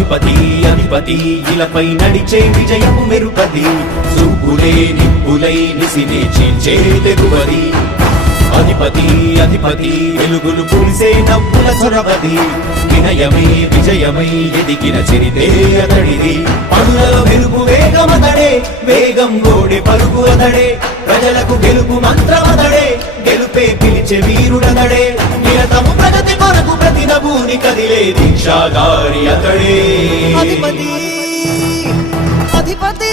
అధిపతి అధిపతి ఇలపై నడిచే విజయము మెరుపది. చూపులే నిప్పులై నిసినే చీల్చే తెగువది. అధిపతి అధిపతి వెలుగులు పులిసే నవ్వుల చొరవది వినయమై విజయమై ఎదిగిన చరితే అతడిది. పనులలో వెలుగు వేగమతడే వేగం గోడి పలుకు అతడే. ప్రజలకు గెలుపు మంత్రమతడే గెలుపే పిలిచే వీరుడతడే. నిరతము ప్రగతి కొరకు ప్రతి నభూని కదిలే దీక్షాగారి అతడే. అధిపతి అధిపతి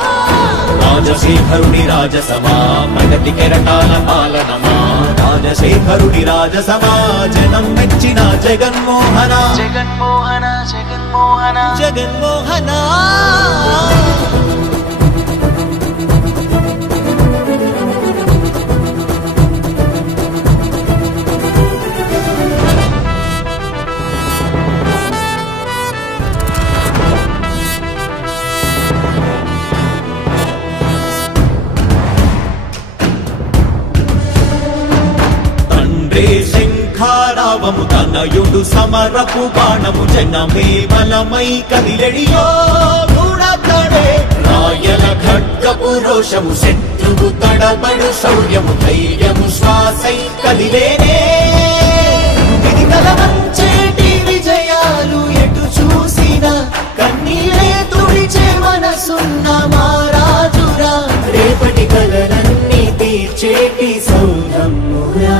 రాజశేఖరుడి రాజసమా ప్రగతి కెరటాల పాలనమా? రాజశేఖరుడి రాజసమా జనం మెచ్చిన జగన్మోహన. జగన్మోహన జగన్మోహన. జగన్మోహన. తండ్రే శంఖారావము తనయుడు సమరపు బాణము జనమే బలమై కదిలెడియో గూఢతడే రాయల ఖడ్గపు రోషము శత్రువు తడబడు శౌర్యము ధైర్యము శ్వాసై కదిలేనే. ఇది కలవంచేటి విజయాలు ఎటు చూసిన కన్నీరే తుడిచే మనసున్న మారాజురా. రేపటి కలలన్నీ తీర్చేటి సౌరమ్మురా